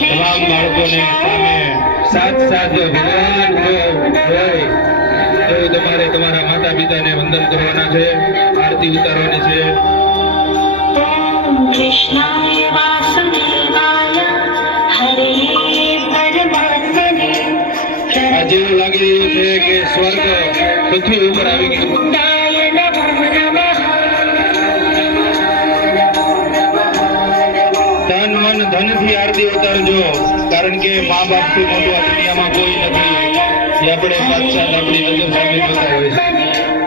તમામ બાળકોને સામે સાથ ભગવાન હોય તો તમારે તમારા માતા પિતાને વંદન કરવાના છે, આરતી ઉતારવાની છે. કૃષ્ણાય વાસુદેવાય હરે પરમાત્મને. આજે એવું લાગી રહ્યું છે કે સ્વર્ગ પૃથ્વી ઉપર આવી ગયું. તન મન ધનથી આરતી ઉતારજો, કારણ કે મા બાપ થી મોટું આ દુનિયામાં કોઈ નથી. એ આપણે સાક્ષાત આપણી નજર સામે જોતા હોય છે.